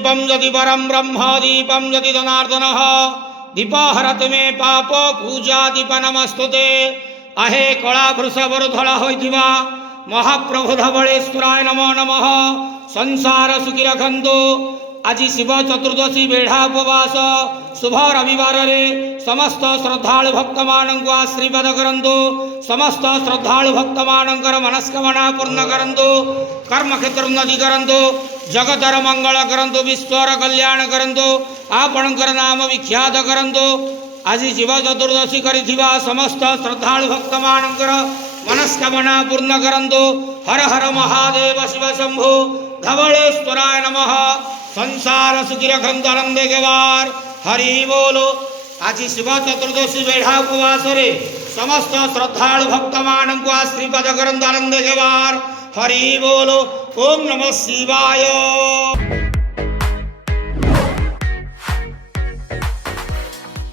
दीपम यदि परम ब्रह्म दीपम यदि जनार्दन दीपहरत मे पाप पूजा दीप नमस्तुते आहे कला वृषभर धड़ा होइथिबा महाप्रभु धवलेश्वराय नमो नमः संसार सुखी रखंतु। आज शिव चतुर्दशी बेढ़ा उपवास शुभ रविवार रे समस्त श्रद्धालु भक्त मानक आशीर्वाद करंतु। समस्त श्रद्धालु भक्त मानकर मनस्कामना पूर्ण करंतु। कर्म क्षेत्र उन्नति करंतु। जगतर मंगल करंतु। विश्वर कल्याण करंतु। आपणकर नाम विख्यात करंतु। आज शिव चतुर्दशी करिथिबा समस्त श्रद्धालु भक्त मानकर मनस्कामना पूर्ण करंतु। हर हर महादेव शिव शंभु धवलेश्वराय नमः संसार सुखी रखंतु आनंदे गेवार हरि बोलो। आज शिव चतुर्दशी बेढ़ा उपवास रे समस्त श्रद्धालु भक्त मानक आशीर्वाद करंतु आनंदे गेवार हरि बोलो। ओम नमः शिवाय।